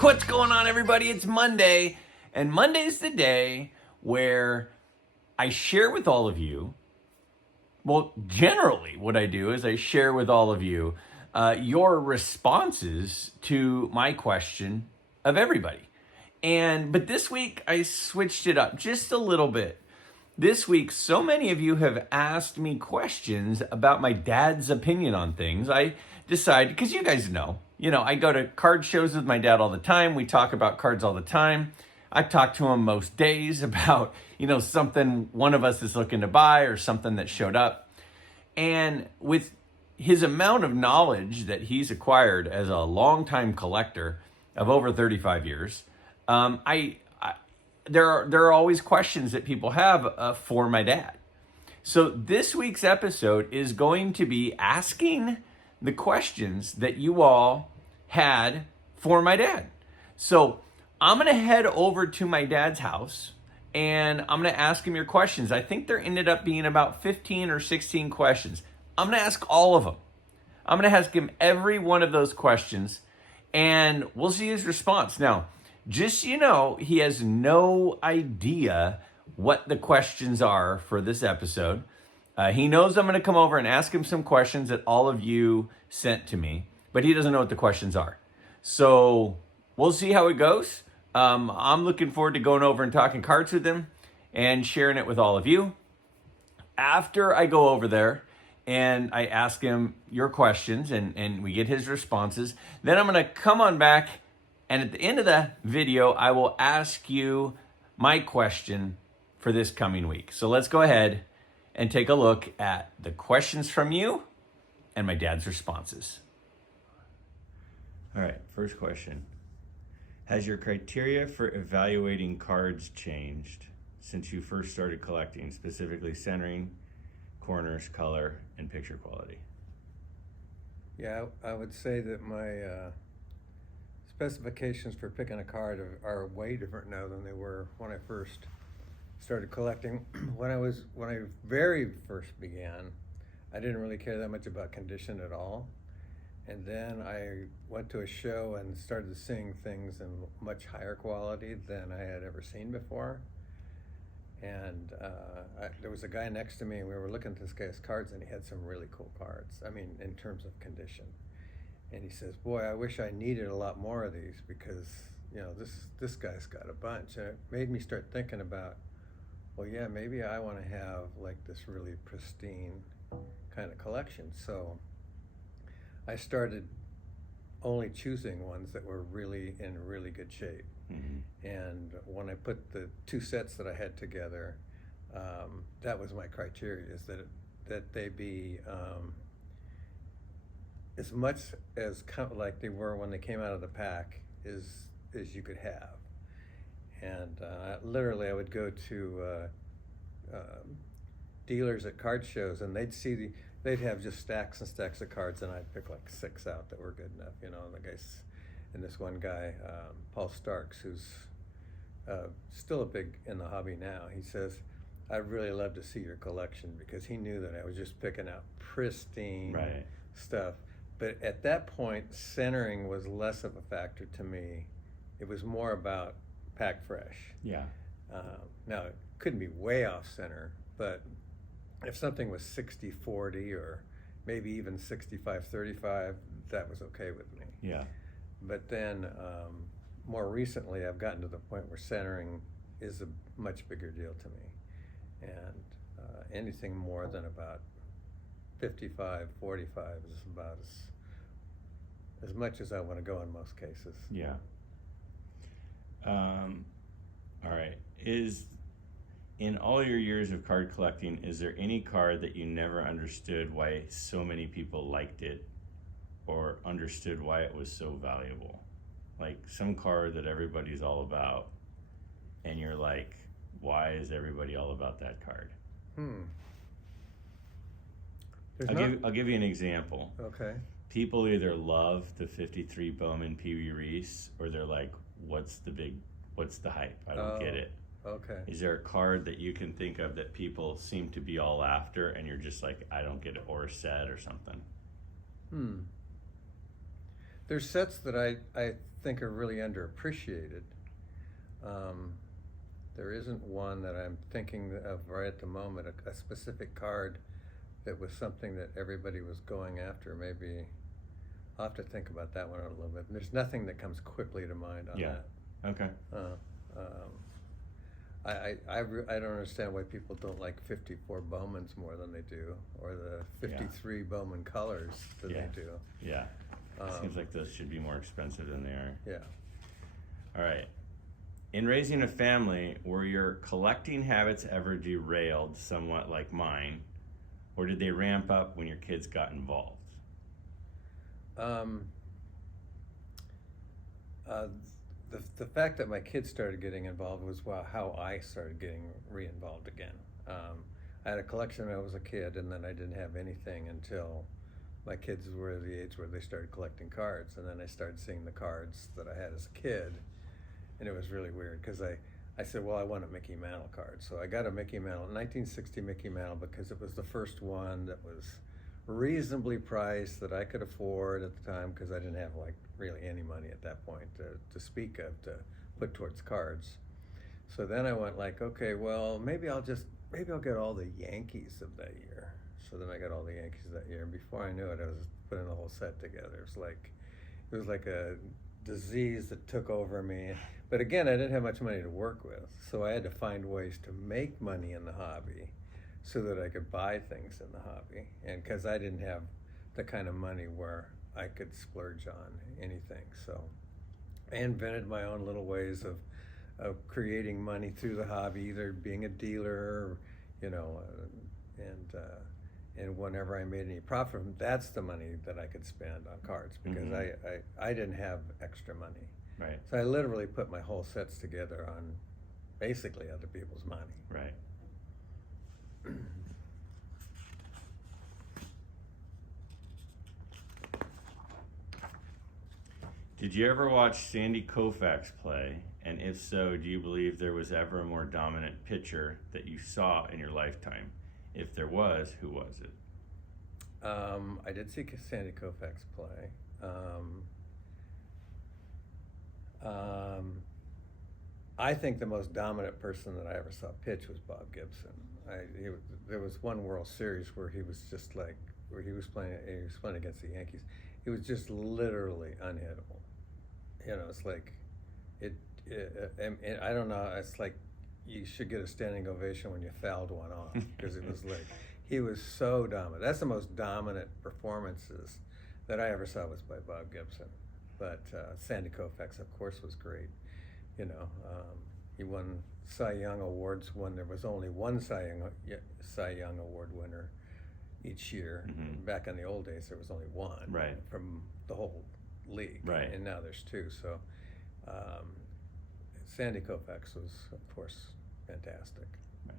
What's going on, everybody? It's Monday, and Monday's the day where I share with all of you. Well, generally, what I do is I share with all of you your responses to my question of everybody. But this week I switched it up just a little bit. This week, so many of you have asked me questions about my dad's opinion on things. I decided, because you guys know, I go to card shows with my dad all the time. We talk about cards all the time. I talk to him most days about, something one of us is looking to buy or something that showed up. And with his amount of knowledge that he's acquired as a longtime collector of over 35 years, there are always questions that people have for my dad. So this week's episode is going to be asking the questions that you all had for my dad. So I'm going to head over to my dad's house and I'm going to ask him your questions. I think there ended up being about 15 or 16 questions. I'm going to ask all of them. I'm going to ask him every one of those questions and we'll see his response. Now, just so you know, he has no idea what the questions are for this episode. He knows I'm going to come over and ask him some questions that all of you sent to me, but he doesn't know what the questions are. So we'll see how it goes. I'm looking forward to going over and talking cards with him and sharing it with all of you. After I go over there and I ask him your questions and we get his responses, then I'm going to come on back. And at the end of the video, I will ask you my question for this coming week. So let's go ahead and take a look at the questions from you and my dad's responses. All right, first question. Has your criteria for evaluating cards changed since you first started collecting, specifically centering, corners, color, and picture quality? Yeah, I would say that my specifications for picking a card are way different now than they were when I first started collecting. When I very first began, I didn't really care that much about condition at all. And then I went to a show and started seeing things in much higher quality than I had ever seen before. And there was a guy next to me and we were looking at this guy's cards and he had some really cool cards. I mean, in terms of condition. And he says, boy, I wish I needed a lot more of these because, this guy's got a bunch. And it made me start thinking about, well, yeah, maybe I want to have like this really pristine kind of collection. So I started only choosing ones that were really in really good shape. Mm-hmm. And when I put the two sets that I had together, that was my criteria, is that they be as much as like they were when they came out of the pack as you could have. And literally I would go to dealers at card shows and they'd have just stacks and stacks of cards and I'd pick like 6 out that were good enough, and this one guy, Paul Starks, who's still big in the hobby now, he says, I'd really love to see your collection, because he knew that I was just picking out pristine stuff. But at that point, centering was less of a factor to me. It was more about pack fresh. Yeah. Now, it couldn't be way off center, but if something was 60-40 or maybe even 65-35, that was okay with me. Yeah. But then more recently, I've gotten to the point where centering is a much bigger deal to me. And anything more than about 55-45 is about as much as I want to go in most cases. Yeah. All right. In all your years of card collecting, is there any card that you never understood why so many people liked it or understood why it was so valuable? Like some card that everybody's all about and you're like, why is everybody all about that card? I'll give you an example. Okay. People either love the 53 Bowman Pee Wee Reese or they're like, what's the hype? I don't get it. Okay. Is there a card that you can think of that people seem to be all after and you're just like, I don't get it, or a set or something? There's sets that I think are really underappreciated. There isn't one that I'm thinking of right at the moment, a specific card that was something that everybody was going after. Maybe I'll have to think about that one a little bit. There's nothing that comes quickly to mind on that. Okay. I don't understand why people don't like 54 Bowmans more than they do, or the 53 Bowman colors than they do. Yeah. Seems like those should be more expensive than they are. Yeah. All right. In raising a family, were your collecting habits ever derailed somewhat like mine, or did they ramp up when your kids got involved? The fact that my kids started getting involved was how I started getting re-involved again. I had a collection when I was a kid, and then I didn't have anything until my kids were the age where they started collecting cards, and then I started seeing the cards that I had as a kid, and it was really weird because I said, well, I want a Mickey Mantle card. So I got a Mickey Mantle, 1960 Mickey Mantle, because it was the first one that was reasonably priced that I could afford at the time, because I didn't have like really any money at that point to speak of to put towards cards. So then I went like, okay, well, maybe I'll get all the Yankees of that year. So then I got all the Yankees that year, and before I knew it, I was putting the whole set together. It was like a disease that took over me. But again, I didn't have much money to work with, so I had to find ways to make money in the hobby so that I could buy things in the hobby. And because I didn't have the kind of money where I could splurge on anything. So I invented my own little ways of creating money through the hobby, either being a dealer, and whenever I made any profit from, that's the money that I could spend on cards, because I didn't have extra money. Right. So I literally put my whole sets together on basically other people's money. Right. Did you ever watch Sandy Koufax play? And if so, do you believe there was ever a more dominant pitcher that you saw in your lifetime? If there was, who was it? I did see Sandy Koufax play. I think the most dominant person that I ever saw pitch was Bob Gibson. There was one World Series where he was just like, where he was playing against the Yankees. He was just literally unhittable. It's like, I don't know, it's like you should get a standing ovation when you fouled one off, because it was like, he was so dominant. That's the most dominant performances that I ever saw was by Bob Gibson. But Sandy Koufax, of course, was great. He won Cy Young awards when there was only one Cy Young award winner each year. Mm-hmm. Back in the old days, there was only one, right, from the whole league, right, and now there's two. So Sandy Koufax was, of course, fantastic. Right.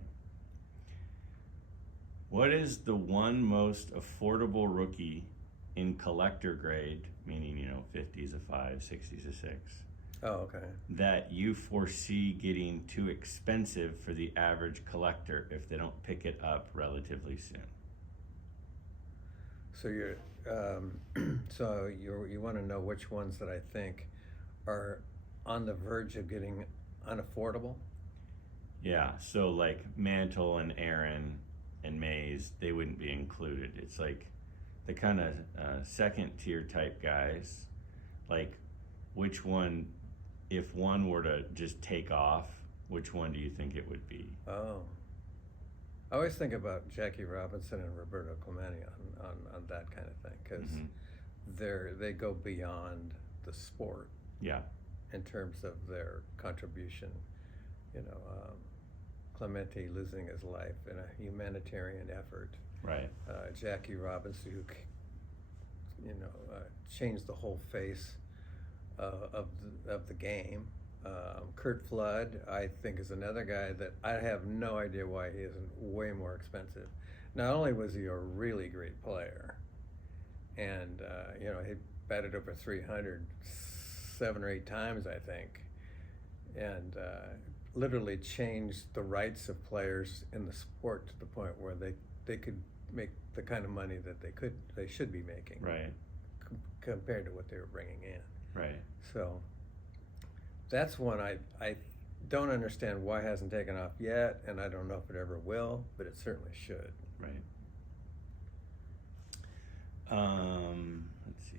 What is the one most affordable rookie in collector grade, meaning 50's a 5, 60's a 6? Oh, okay. That you foresee getting too expensive for the average collector if they don't pick it up relatively soon? So you want to know which ones that I think are on the verge of getting unaffordable? Yeah. So like Mantle and Aaron and Mays, they wouldn't be included. It's like the kind of second tier type guys. Like, which one, if one were to just take off, which one do you think it would be? Oh, I always think about Jackie Robinson and Roberto Clemente on that kind of thing, because they go beyond the sport. Yeah. In terms of their contribution, Clemente losing his life in a humanitarian effort. Right. Jackie Robinson, who changed the whole face of the game. Kurt Flood, I think, is another guy that I have no idea why he isn't way more expensive. Not only was he a really great player, and he batted over 300 7 or 8 times, I think, and literally changed the rights of players in the sport to the point where they could make the kind of money that they should be making. Right. compared to what they were bringing in. Right. So that's one I don't understand why it hasn't taken off yet, and I don't know if it ever will, but it certainly should. Right. Let's see.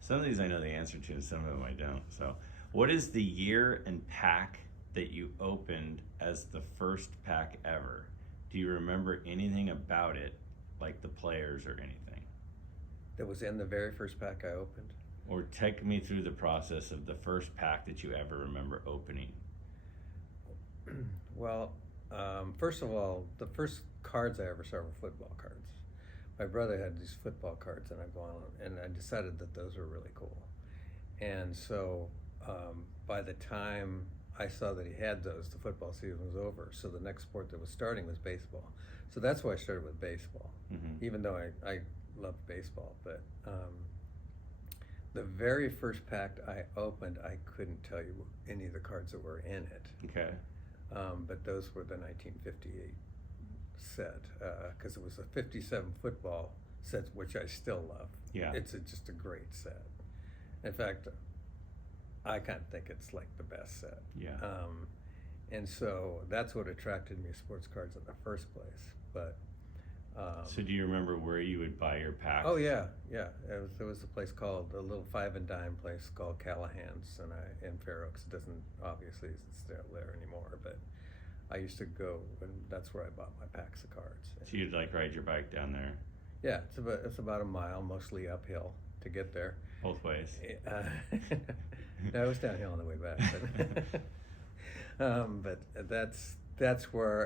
Some of these I know the answer to, and some of them I don't. So, what is the year and pack that you opened as the first pack ever? Do you remember anything about it, like the players or anything? That was in the very first pack I opened? Or take me through the process of the first pack that you ever remember opening. Well, first of all, the first cards I ever saw were football cards. My brother had these football cards, and I decided that those were really cool. And so by the time I saw that he had those, the football season was over. So the next sport that was starting was baseball. So that's why I started with baseball, even though I loved baseball. But the very first pack I opened, I couldn't tell you any of the cards that were in it. Okay. But those were the 1958 set, because it was a 57 football set, which I still love. Yeah. It's just a great set. In fact, I kind of think it's like the best set. Yeah. And so that's what attracted me to sports cards in the first place. But so do you remember where you would buy your packs? oh yeah. There was a place called, a little 5 and dime place called Callahan's, in Fair Oaks. It doesn't, obviously it's still there anymore, but I used to go, and that's where I bought my packs of cards. So you'd like ride your bike down there? Yeah, it's about a mile, mostly uphill to get there. Both ways. No, it was downhill on the way back. But that's where,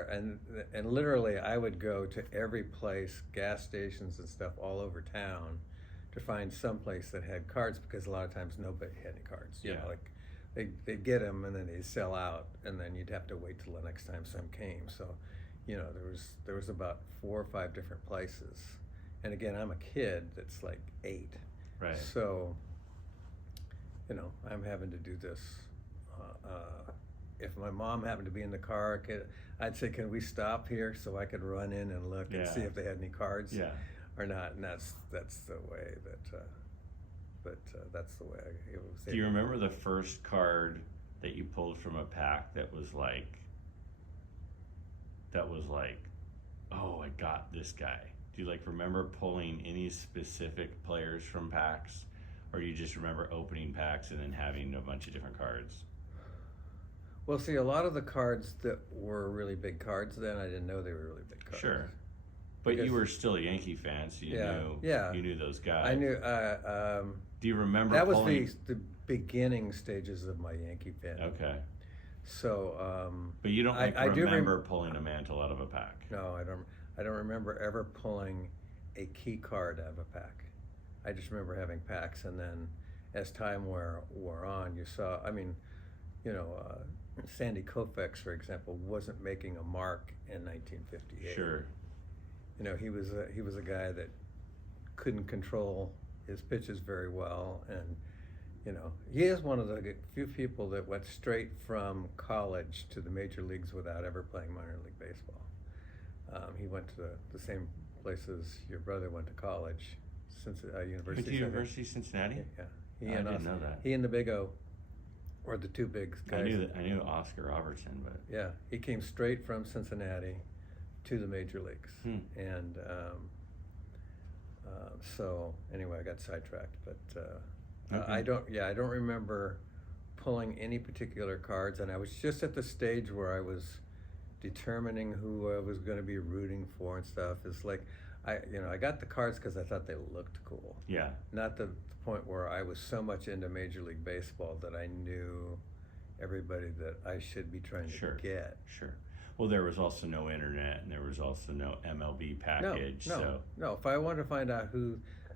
and literally I would go to every place, gas stations and stuff all over town, to find some place that had cards, because a lot of times nobody had any cards. You know, like they'd get them and then they'd sell out, and then you'd have to wait till the next time some came. So, there was about 4 or 5 different places. And again, I'm a kid that's like 8. Right. So, I'm having to do this. If my mom happened to be in the car, I'd say, can we stop here so I could run in and look and see if they had any cards or not? And that's the way that's the way it was. Do you remember the first card that you pulled from a pack that was like, oh, I got this guy? Do you remember pulling any specific players from packs? Or do you just remember opening packs and then having a bunch of different cards? Well, see, a lot of the cards that were really big cards then, I didn't know they were really big cards. Sure. But you were still a Yankee fan, so you knew those guys. I knew. Do you remember that was the beginning stages of my Yankee fan. Okay. So. But you don't remember pulling a Mantle out of a pack? No, I don't. I don't remember ever pulling a key card out of a pack. I just remember having packs, and then as time wore on, you saw. Sandy Koufax, for example, wasn't making a mark in 1958. Sure. He was a guy that couldn't control his pitches very well, and he is one of the few people that went straight from college to the major leagues without ever playing minor league baseball. He went to the same places your brother went to college, University of Cincinnati. Yeah, I didn't know that. He and the Big O were the 2 big guys. I knew Oscar Robertson, but yeah, he came straight from Cincinnati to the major leagues, and so anyway, I got sidetracked, but okay. I don't remember pulling any particular cards, and I was just at the stage where I was determining who I was going to be rooting for and stuff. It's like I got the cards because I thought they looked cool. Yeah. Not the point where I was so much into Major League Baseball that I knew everybody that I should be trying to get. Sure. Well, there was also no internet, and there was also no MLB package. No. If I wanted to find out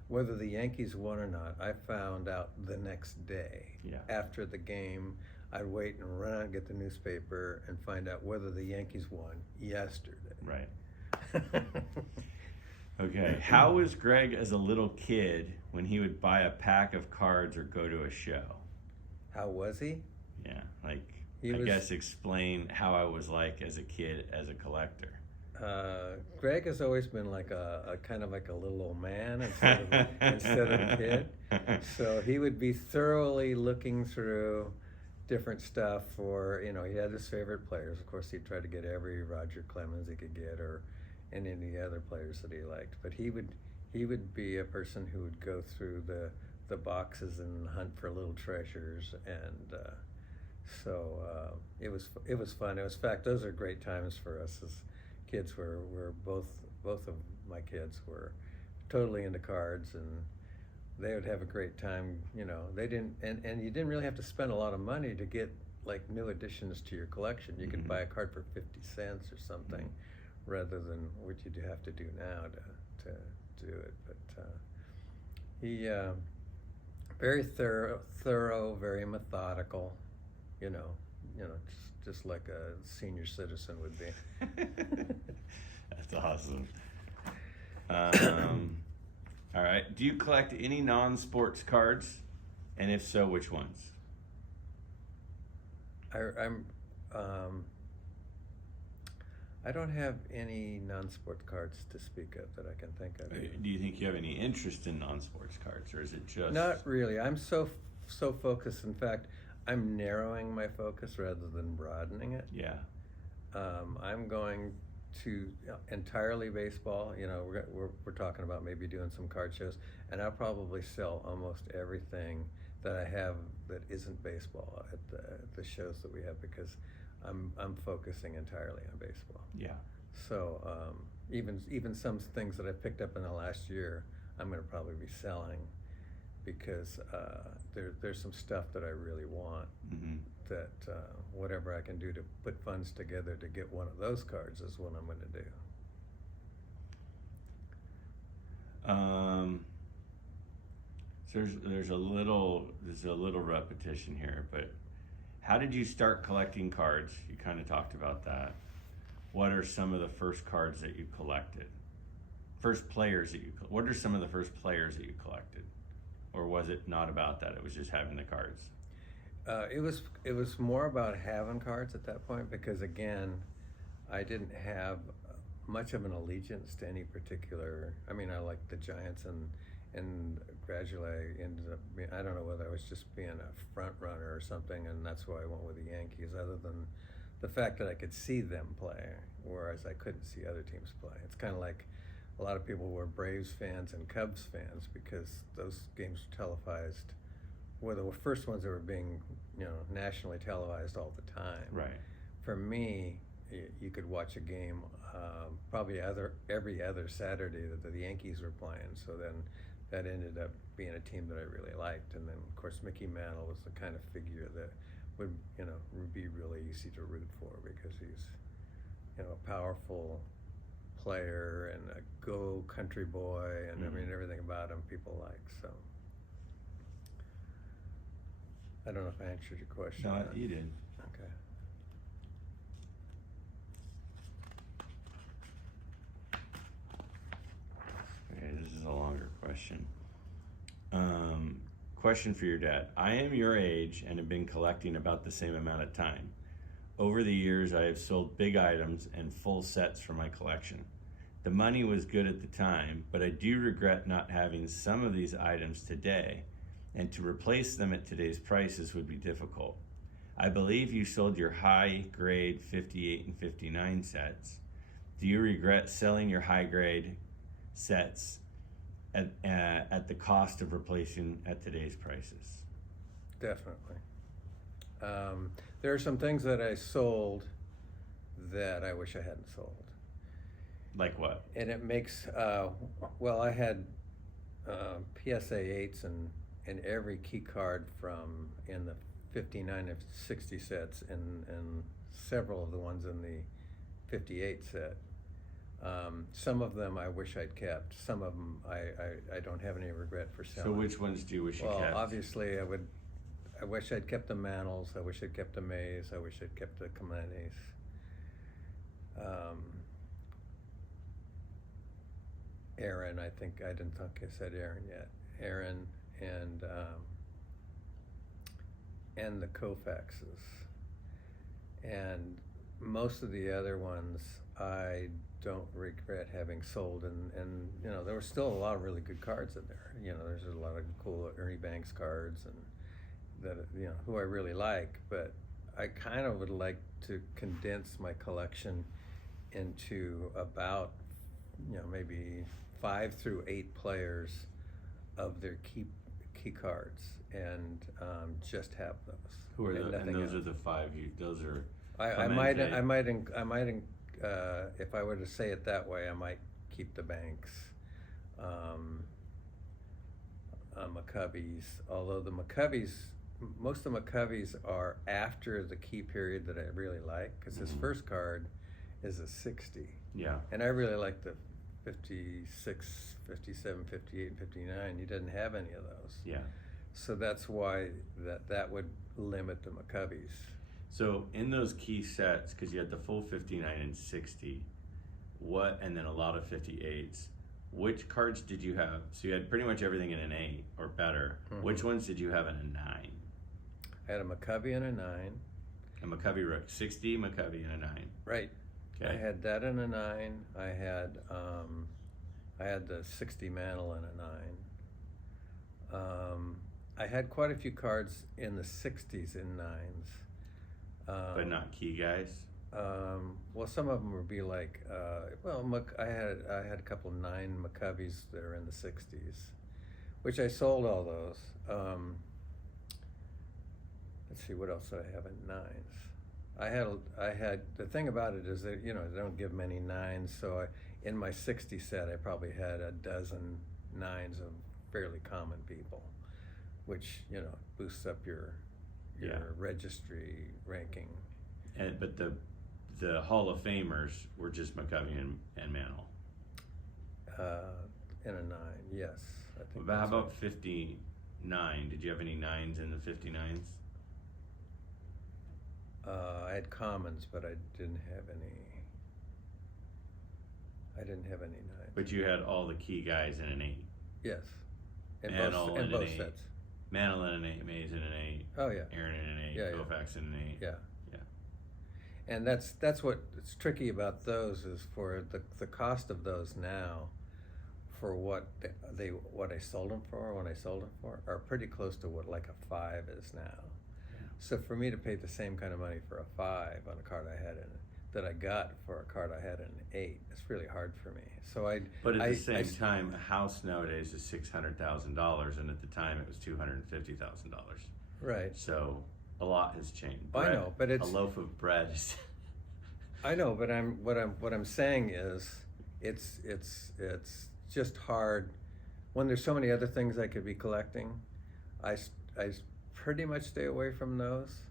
whether the Yankees won or not, I found out the next day. Yeah. After the game, I'd wait and run out and get the newspaper and find out whether the Yankees won yesterday. Right. Okay. How was Greg as a little kid when he would buy a pack of cards or go to a show? How was he? Yeah. I guess explain how I was like as a kid, as a collector. Greg has always been like a kind of like a little old man instead of a kid. So he would be thoroughly looking through different stuff for, he had his favorite players. Of course, he'd try to get every Roger Clemens he could get, or any of the other players that he liked. But he would be a person who would go through the boxes and hunt for little treasures, and so it was fun. In fact, those are great times for us as kids. Where both of my kids were totally into cards, and they would have a great time. They didn't, and you didn't really have to spend a lot of money to get like new additions to your collection. You could buy a card for 50 cents or something, rather than what you'd have to do now to do it. But he very thorough, very methodical. Just like a senior citizen would be. That's awesome. All right. Do you collect any non-sports cards? And if so, which ones? I don't have any non-sport cards to speak of that I can think of. Do you think you have any interest in non-sports cards, or is it just... Not really. I'm so focused. In fact, I'm narrowing my focus rather than broadening it. Yeah. I'm going to entirely baseball. We're talking about maybe doing some card shows, and I'll probably sell almost everything that I have that isn't baseball at the shows that we have, because I'm focusing entirely on baseball. Yeah. So even some things that I picked up in the last year, I'm going to probably be selling, because there's some stuff that I really want. That whatever I can do to put funds together to get one of those cards is what I'm going to do. So there's a little repetition here, but how did you start collecting cards? You kind of talked about that. What are some of the first cards that you collected? What are some of the first players that you collected? Or was it not about that? It was just having the cards? It was more about having cards at that point, because again, I didn't have much of an allegiance to any particular. I mean, I liked the Giants, and gradually I ended up being, I don't know whether I was just being a front runner or something, and that's why I went with the Yankees, other than the fact that I could see them play, whereas I couldn't see other teams play. It's kind of like a lot of people were Braves fans and Cubs fans, because those games were televised. Were the first ones that were being, nationally televised all the time. Right. For me, you could watch a game probably every other Saturday that the Yankees were playing. So then that ended up being a team that I really liked. And then, of course, Mickey Mantle was the kind of figure that would be really easy to root for, because he's a powerful player and a go country boy, and I mean everything about him people like. So I don't know if I answered your question. No, you did. Okay. Okay, this is a longer question. Question for your dad. I am your age and have been collecting about the same amount of time. Over the years, I have sold big items and full sets from my collection. The money was good at the time, but I do regret not having some of these items today, and to replace them at today's prices would be difficult. I believe you sold your high-grade 58 and 59 sets. Do you regret selling your high-grade sets at the cost of replacing at today's prices? Definitely. There are some things that I sold that I wish I hadn't sold. Like what? And it makes, I had PSA 8s and every key card from in the 59 and 60 sets, and several of the ones in the 58 set. Some of them I wish I'd kept. Some of them I don't have any regret for selling. So which ones do you wish you kept? Well, obviously I wish I'd kept the Mantles. I wish I'd kept the Mays. I wish I'd kept the Clementes. Aaron, I didn't think I said Aaron yet. Aaron and the Koufaxes. And most of the other ones I don't regret having sold, and there were still a lot of really good cards in there. There's a lot of cool Ernie Banks cards, and that who I really like, but I kind of would like to condense my collection into about maybe 5 through 8 players of their key cards, and just have those. Who are and and those else. are the 5 those are I might if I were to say it that way, I might keep the Banks, McCoveys. Although most of the McCoveys are after the key period that I really like, because his first card is a 60. Yeah. And I really like the 56, 57, 58, and 59. He doesn't have any of those. Yeah. So that's why that would limit the McCoveys. So in those key sets, because you had the full 59 and 60, and then a lot of 58s, which cards did you have? So you had pretty much everything in an 8 or better. Mm-hmm. Which ones did you have in a 9? I had a McCovey and a 9. A McCovey Rook, 60, McCovey and a 9. Right. Okay. I had that in a 9. I had the 60 Mantle in a 9. I had quite a few cards in the 60s in 9s. But not key guys? Well, some of them would be like, I had a couple of 9 McCoveys that are in the 60s, which I sold all those. Let's see, what else did I have in 9s? I had the thing about it is that they don't give many 9s, so in my 60 set I probably had a dozen 9s of fairly common people, which boosts up your registry ranking. But the Hall of Famers were just McCovey and Mantle. In a 9, yes. I think. But how about 59? Did you have any 9s in the 59s? I had commons, but I didn't have any 9s. But you had all the key guys in an 8. Yes. In Mantle in both an 8. sets. Mantle in an 8, Mays in an 8. Oh yeah. Aaron in an 8. Yeah, Koufax in an 8. Yeah. Yeah. And that's what's tricky about those is for the cost of those now, for what I sold them for when I sold them for, are pretty close to what like a 5 is now. Yeah. So for me to pay the same kind of money for a 5 on a card I had that I got for a card I had in an 8, it's really hard for me. So But at the same time, a house nowadays is $600,000, and at the time it was $250,000. Right. So a lot has changed. I know, but it's a loaf of bread. I know, but what I'm saying is, it's just hard when there's so many other things I could be collecting. I pretty much stay away from those.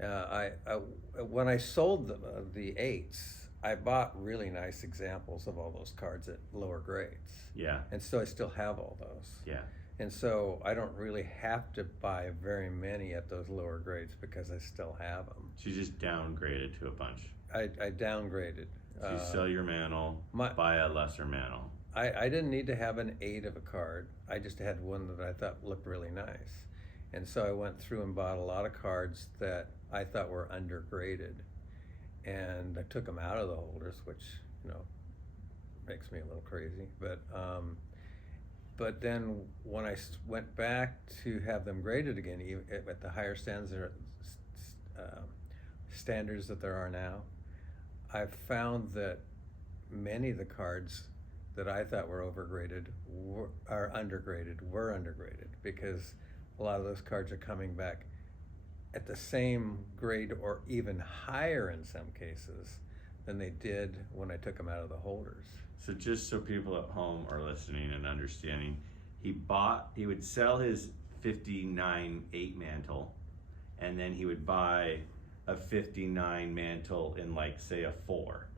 When I sold the 8s, I bought really nice examples of all those cards at lower grades. Yeah. And so I still have all those. Yeah. And so I don't really have to buy very many at those lower grades because I still have them. So you just downgraded to a bunch. I downgraded. So you sell your Mantle, buy a lesser Mantle. I didn't need to have an 8 of a card. I just had one that I thought looked really nice. And so I went through and bought a lot of cards that I thought were undergraded. And I took them out of the holders, which, makes me a little crazy. But then when I went back to have them graded again, even at the higher standards that there are now, I've found that many of the cards that I thought were overgraded were undergraded because a lot of those cards are coming back at the same grade or even higher in some cases than they did when I took them out of the holders. So just so people at home are listening and understanding, he would sell his 59 8 Mantle, and then he would buy a 59 Mantle in say a 4,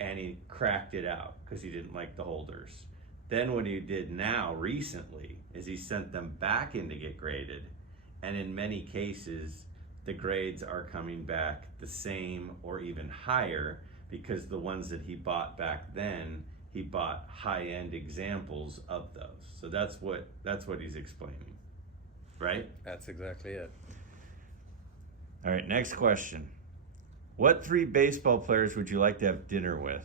and he cracked it out because he didn't like the holders. Then what he did now recently is he sent them back in to get graded, and in many cases the grades are coming back the same or even higher because the ones that he bought back then, he bought high-end examples of those. So that's what he's explaining, right? That's exactly it. All right, next question. What 3 baseball players would you like to have dinner with?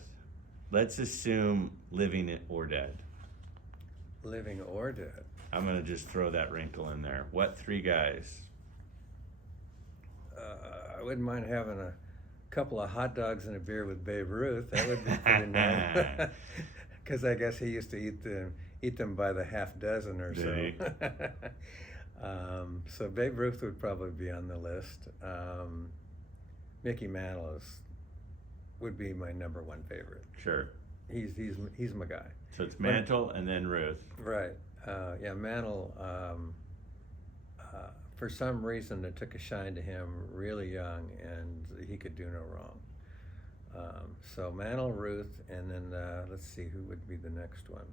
Let's assume living or dead. Living or dead? I'm going to just throw that wrinkle in there. What 3 guys? I wouldn't mind having a couple of hot dogs and a beer with Babe Ruth. That would be pretty nice. Because I guess he used to eat them by the half dozen or so. So Babe Ruth would probably be on the list. Mickey Mantle would be my number 1 favorite. Sure. He's my guy. So it's Mantle and then Ruth. Right. Yeah, Mantle. For some reason, it took a shine to him really young, and he could do no wrong. So Mantle, Ruth, and then let's see who would be the next one.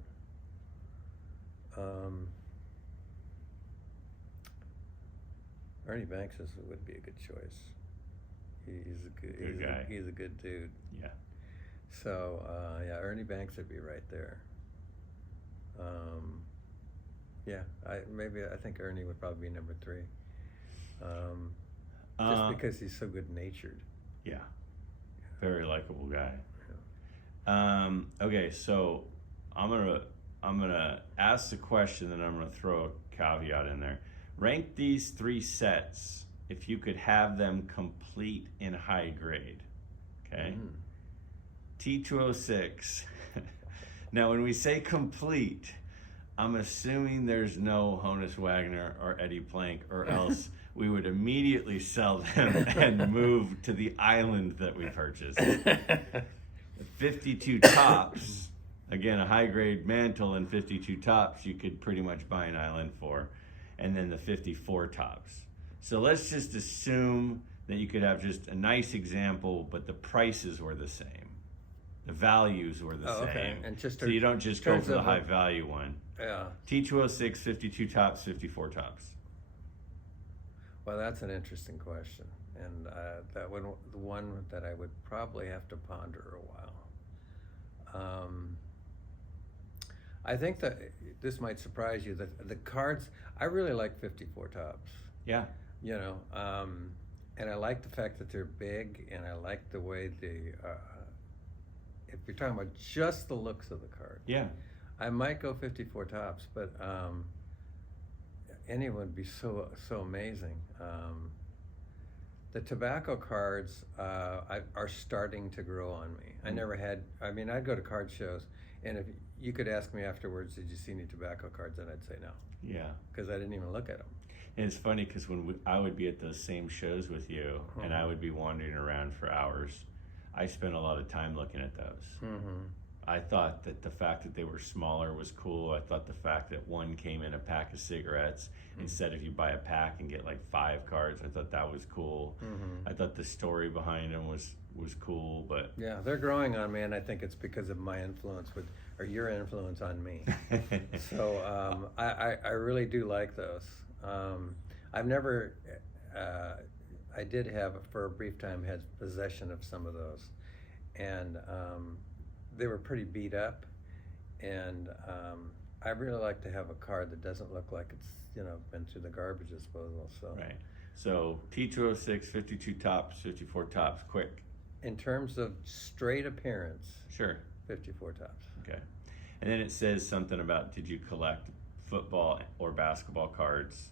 Ernie Banks would be a good choice. He's a good guy. He's a good dude. Yeah. So yeah, Ernie Banks would be right there. Yeah, I think Ernie would probably be number 3. Just because he's so good-natured. Yeah. Very likable guy. Yeah. Okay, so I'm gonna ask the question, and I'm gonna throw a caveat in there. Rank these 3 sets if you could have them complete in high grade. Okay. T206. Now, when we say complete, I'm assuming there's no Honus Wagner or Eddie Plank, or else we would immediately sell them and move to the island that we purchased. 52 tops, again, a high-grade Mantle and 52 tops you could pretty much buy an island for, and then the 54 tops. So let's just assume that you could have just a nice example, but the prices were the same. The values were the same. Okay. And just so you don't just go for the high-value one. Yeah. T206, 52 tops, 54 tops. Well, that's an interesting question, and the one that I would probably have to ponder a while. I think that this might surprise you, that the cards, I really like 54 tops. Yeah. You know, and I like the fact that they're big, and I like the way if you're talking about just the looks of the card. Yeah. I might go 54 tops, but anyone would be so amazing. The tobacco cards are starting to grow on me. I never had, I'd go to card shows, and if you could ask me afterwards, did you see any tobacco cards, and I'd say no. Yeah. Because I didn't even look at them. And it's funny because I would be at those same shows with you, and I would be wandering around for hours, I spent a lot of time looking at those. Mm-hmm. I thought that the fact that they were smaller was cool. I thought the fact that one came in a pack of cigarettes instead of you buy a pack and get like 5 cards, I thought that was cool. Mm-hmm. I thought the story behind them was cool, but... Yeah, they're growing on me, and I think it's because of my influence or your influence on me. So I really do like those. I've never... I did have, for a brief time, had possession of some of those. And... they were pretty beat up, and I really like to have a card that doesn't look like it's been through the garbage disposal. So right. So T206, 52 tops, 54 tops, quick. In terms of straight appearance, sure, 54 tops. Okay, and then it says something about did you collect football or basketball cards?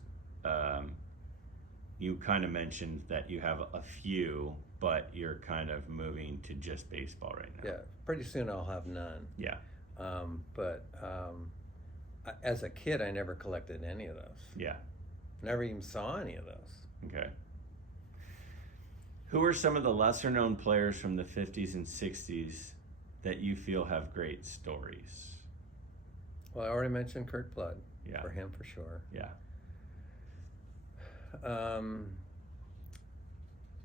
You kind of mentioned that you have a few, but you're kind of moving to just baseball right now. Yeah, pretty soon I'll have none. Yeah. But as a kid, I never collected any of those. Yeah. Never even saw any of those. Okay. Who are some of the lesser known players from the 50s and 60s that you feel have great stories? Well, I already mentioned Kurt Flood. Yeah. For him, for sure. Yeah.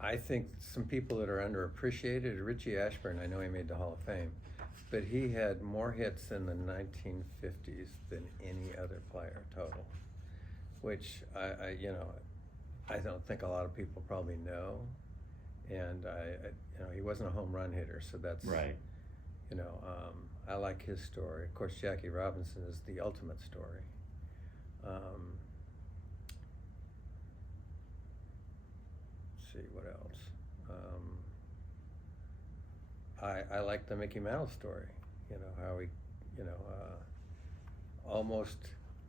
I think some people that are underappreciated, Richie Ashburn, I know he made the Hall of Fame, but he had more hits in the 1950s than any other player total, which I don't think a lot of people probably know. And he wasn't a home run hitter, so that's right. I like his story. Of course, Jackie Robinson is the ultimate story. Let's see what else. I like the Mickey Mantle story. You know, how he, you know, almost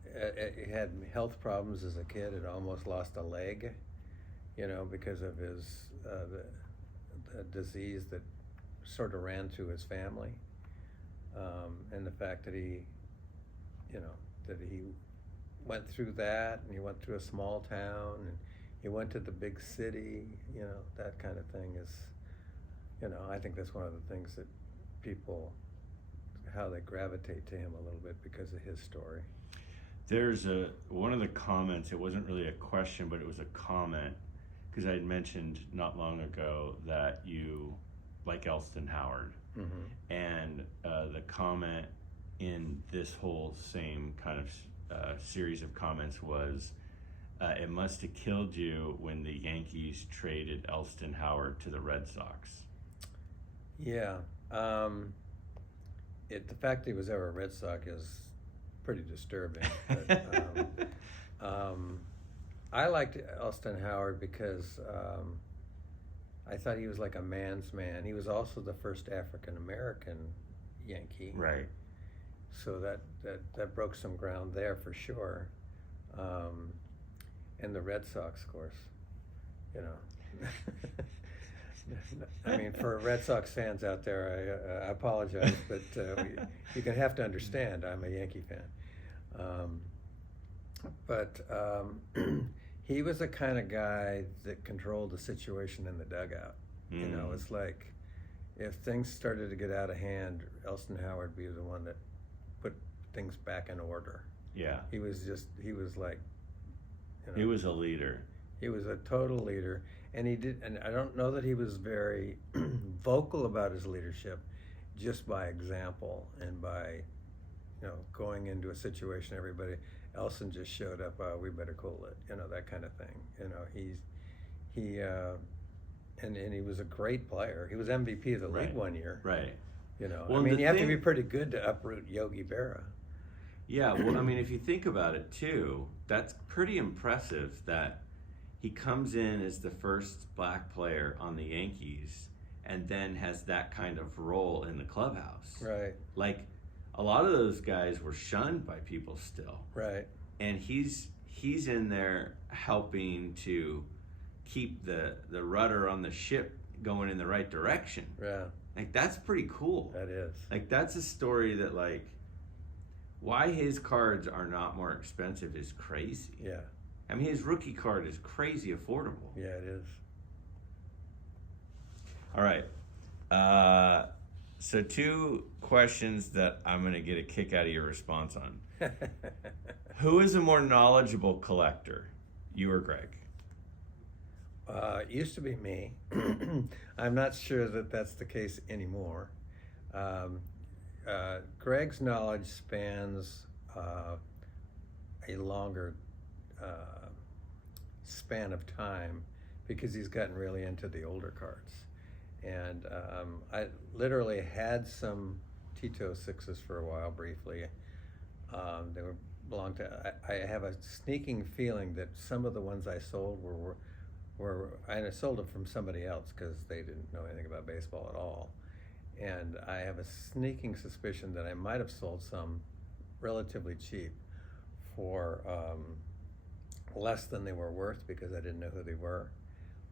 he had health problems as a kid, and almost lost a leg, you know, because of his the disease that sort of ran through his family, and the fact that he, you know, that he went through that, and he went through a small town, and he went to the big city, you know, that kind of thing is, you know, I think that's one of the things that people, how they gravitate to him a little bit because of his story. There's one of the comments, it wasn't really a question, but it was a comment, because I had mentioned not long ago that you like Elston Howard. Mm-hmm. And the comment in this whole same kind of series of comments was, it must have killed you when the Yankees traded Elston Howard to the Red Sox. Yeah. The fact that he was ever a Red Sox is pretty disturbing. But, I liked Elston Howard because I thought he was like a man's man. He was also the first African American Yankee. Right. So that broke some ground there for sure. And the Red Sox, of course, you know. I mean, for Red Sox fans out there, I apologize, but you're going to have to understand I'm a Yankee fan. But he was the kind of guy that controlled the situation in the dugout. Mm. You know, it's like if things started to get out of hand, Elston Howard would be the one that put things back in order. Yeah. He was like, you know, He was a leader. He was a total leader, and I don't know that he was very vocal about his leadership, just by example and by, you know, going into a situation, everybody, Elston just showed up, we better cool it, you know, that kind of thing. You know, and he was a great player. He was MVP of the league one year. Right. You know, Well, I mean, you have to be pretty good to uproot Yogi Berra. Yeah, well, I mean, if you think about it too, that's pretty impressive that he comes in as the first black player on the Yankees and then has that kind of role in the clubhouse. Right. Like, a lot of those guys were shunned by people still. Right. And he's in there helping to keep the rudder on the ship going in the right direction. Yeah. Like, that's pretty cool. That is. Like, that's a story that, like, why his cards are not more expensive is crazy. Yeah. I mean, his rookie card is crazy affordable. Yeah, it is. All right. So 2 questions that I'm going to get a kick out of your response on. Who is a more knowledgeable collector, you or Greg? It used to be me. I'm not sure that that's the case anymore. Greg's knowledge spans a longer span of time because he's gotten really into the older cards. And I literally had some Tito 6s for a while, briefly. They belonged to, I have a sneaking feeling that some of the ones I sold were I sold them from somebody else because they didn't know anything about baseball at all. And I have a sneaking suspicion that I might have sold some relatively cheap for less than they were worth because I didn't know who they were,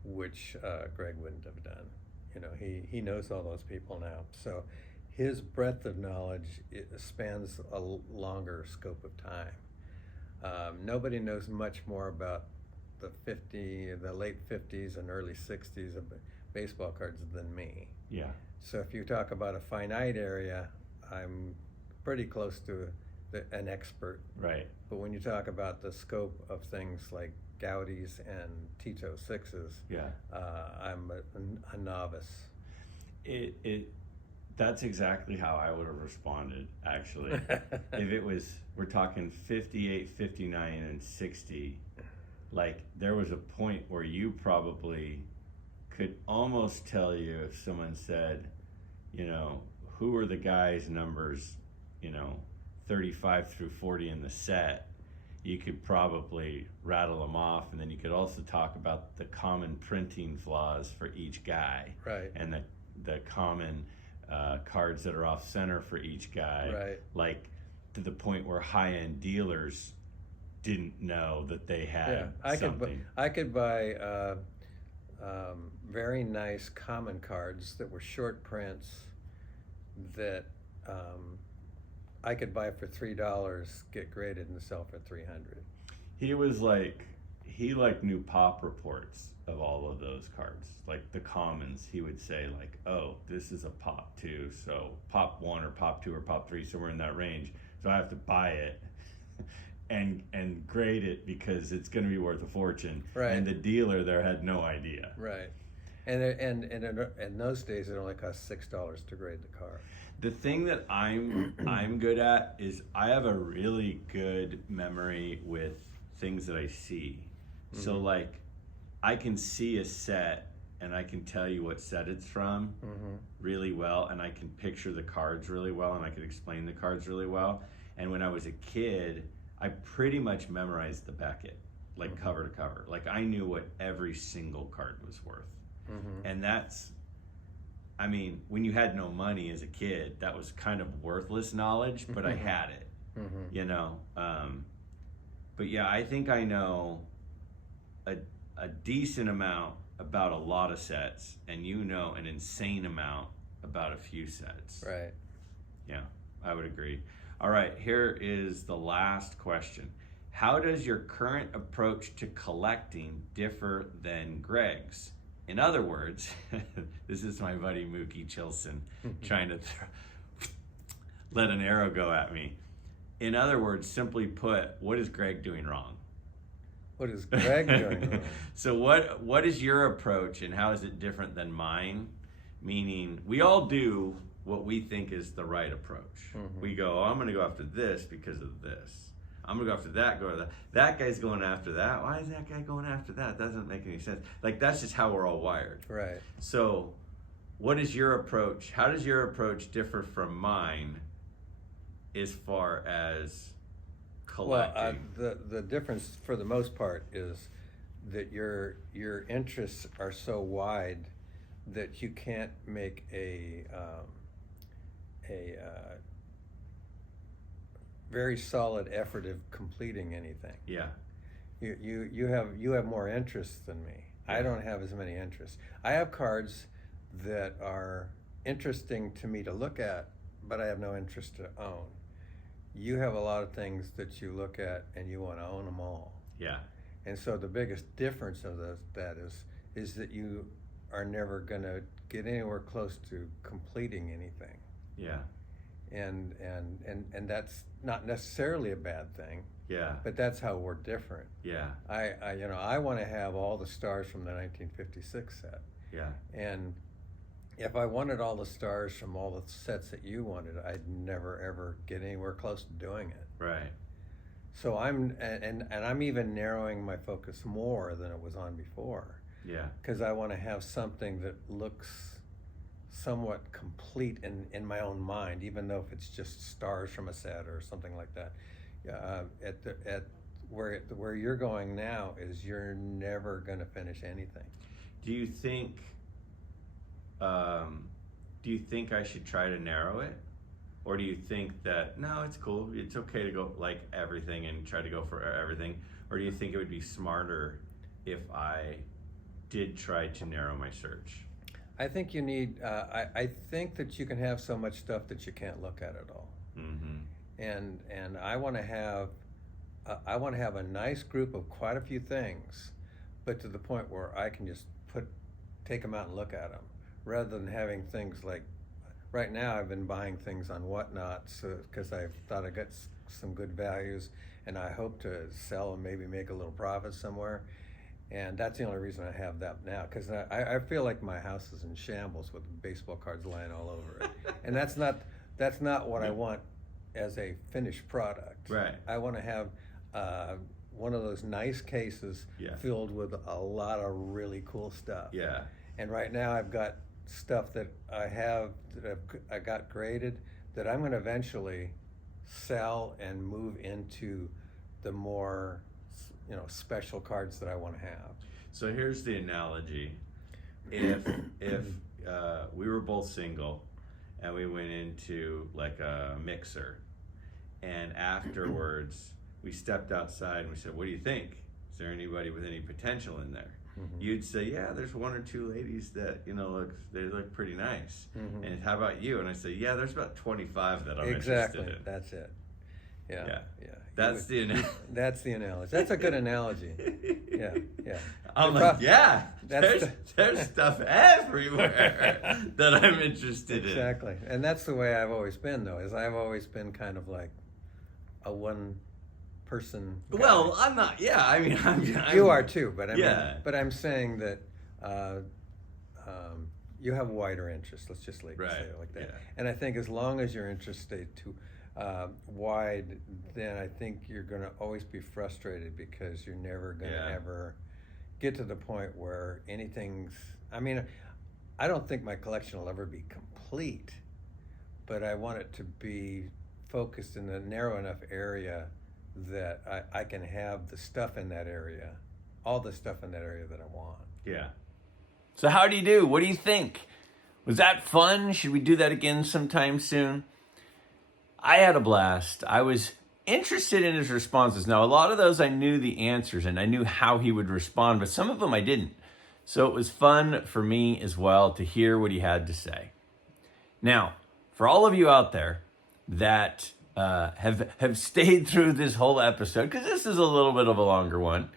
which Greg wouldn't have done. You know, he knows all those people now. So his breadth of knowledge spans a longer scope of time. Nobody knows much more about the late 50s and early 60s of baseball cards than me. Yeah. So if you talk about a finite area, I'm pretty close to an expert. Right. But when you talk about the scope of things like Gaudi's and Tito 6s, Yeah. I'm a novice. That's exactly how I would have responded, actually. If it was, we're talking 58, 59, and 60, like, there was a point where you probably could almost tell you if someone said, you know, who are the guys' numbers, you know, 35 through 40 in the set, you could probably rattle them off, and then you could also talk about the common printing flaws for each guy. Right. And the common cards that are off center for each guy. Right. Like to the point where high-end dealers didn't know that they had something. I could buy very nice common cards that were short prints that I could buy for $3, get graded, and sell for $300. He knew pop reports of all of those cards. Like the commons, he would say like, oh, this is a pop 2, so pop 1 or pop 2 or pop 3, somewhere in that range. So I have to buy it and grade it because it's going to be worth a fortune. Right. And the dealer there had no idea. Right. And in those days, it only cost $6 to grade the car. The thing that I'm good at is I have a really good memory with things that I see. Mm-hmm. So like I can see a set and I can tell you what set it's from really well, and I can picture the cards really well, and I can explain the cards really well. And when I was a kid, I pretty much memorized the Beckett, like cover to cover. Like I knew what every single card was worth. And that's, I mean, when you had no money as a kid, that was kind of worthless knowledge, but I had it, you know? But yeah, I think I know a decent amount about a lot of sets, and you know an insane amount about a few sets. Right. Yeah, I would agree. All right, here is the last question. How does your current approach to collecting differ than Greg's? In other words, this is my buddy Mookie Chilson trying to let an arrow go at me. In other words, simply put, what is Greg doing wrong? What is Greg doing wrong? So what is your approach, and how is it different than mine? Meaning, we all do what we think is the right approach. We go, oh, I'm going to go after this because of this. I'm going to go after that, go to that. That guy's going after that. Why is that guy going after that? Doesn't make any sense. Like, that's just how we're all wired. Right. So what is your approach? How does your approach differ from mine as far as collecting? Well, the difference for the most part is that your interests are so wide that you can't make a very solid effort of completing anything. Yeah. You have more interests than me. Yeah. I don't have as many interests. I have cards that are interesting to me to look at, but I have no interest to own. You have a lot of things that you look at and you want to own them all. Yeah. And so the biggest difference of that is that you are never going to get anywhere close to completing anything. Yeah. And that's not necessarily a bad thing. Yeah. But that's how we're different. Yeah. I want to have all the stars from the 1956 set. Yeah. And if I wanted all the stars from all the sets that you wanted, I'd never ever get anywhere close to doing it. Right. So I'm even narrowing my focus more than it was on before. Yeah. Because I want to have something that looks somewhat complete in my own mind, even though if it's just stars from a set or something like that. At where you're going now is you're never going to finish anything. Do you think I should try to narrow it? Or do you think that, no, it's cool, it's okay to go like everything and try to go for everything? Or do you think it would be smarter if I did try to narrow my search? I think you need, I think that you can have so much stuff that you can't look at it all. And I want to have a nice group of quite a few things, but to the point where I can just take them out and look at them, rather than having things like, right now I've been buying things on Whatnot because I thought I got some good values, and I hope to sell and maybe make a little profit somewhere. And that's the only reason I have that now, because I feel like my house is in shambles with baseball cards lying all over it. And that's not what I want as a finished product. Right. I want to have one of those nice cases filled with a lot of really cool stuff. Yeah. And right now I've got stuff that I got graded that I'm going to eventually sell and move into the more special cards that I want to have. So here's the analogy. If we were both single and we went into like a mixer. And afterwards, we stepped outside and we said, "What do you think? Is there anybody with any potential in there?" You'd say, "Yeah, there's one or two ladies that, they look pretty nice." And how about you? And I say, "Yeah, there's about 25 that I'm interested in." That's it. Yeah. That's the analogy. That's the analogy. That's a good analogy. Yeah. I'm like, yeah, there's stuff everywhere that I'm interested in. Exactly. And that's the way I've always been, though, is I've always been kind of like a one-person guy. Well, I'm not, I'm you are too, but I'm saying that you have wider interests. Let's just say it like that. Yeah. And I think as long as your interests stay too wide, then I think you're going to always be frustrated because you're never going to ever get to the point where anything's. I mean, I don't think my collection will ever be complete, but I want it to be focused in a narrow enough area that I can have the stuff in that area, all the stuff in that area that I want. Yeah. So how do you do? What do you think? Was that fun? Should we do that again sometime soon? I had a blast. I was interested in his responses. Now, a lot of those I knew the answers and I knew how he would respond, but some of them I didn't. So it was fun for me as well to hear what he had to say. Now, for all of you out there that have stayed through this whole episode, because this is a little bit of a longer one,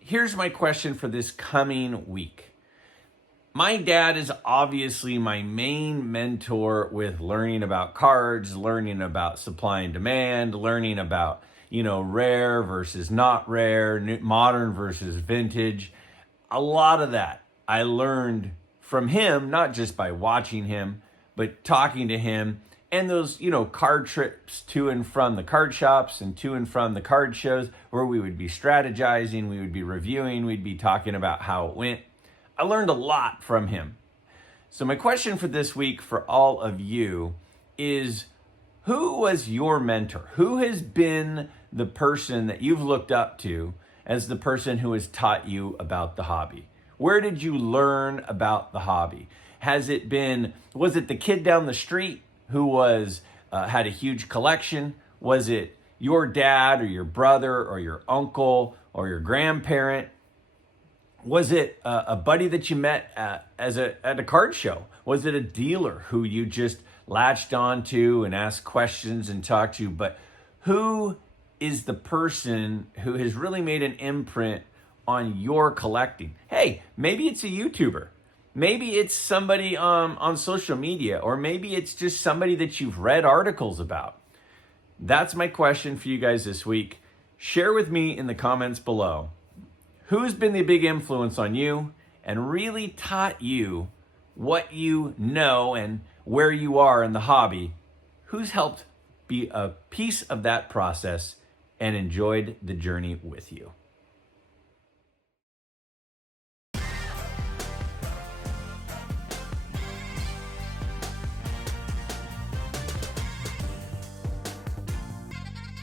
here's my question for this coming week. My dad is obviously my main mentor with learning about cards, learning about supply and demand, learning about, rare versus not rare, modern versus vintage. A lot of that I learned from him, not just by watching him, but talking to him and those, card trips to and from the card shops and to and from the card shows where we would be strategizing, we would be reviewing, we'd be talking about how it went. I learned a lot from him. So my question for this week for all of you is, who was your mentor? Who has been the person that you've looked up to as the person who has taught you about the hobby? Where did you learn about the hobby? Was it the kid down the street who had a huge collection? Was it your dad or your brother or your uncle or your grandparent? Was it a buddy that you met at a card show? Was it a dealer who you just latched onto and asked questions and talked to? But who is the person who has really made an imprint on your collecting? Hey, maybe it's a YouTuber. Maybe it's somebody on social media, or maybe it's just somebody that you've read articles about. That's my question for you guys this week. Share with me in the comments below. Who's been the big influence on you and really taught you what you know and where you are in the hobby? Who's helped be a piece of that process and enjoyed the journey with you?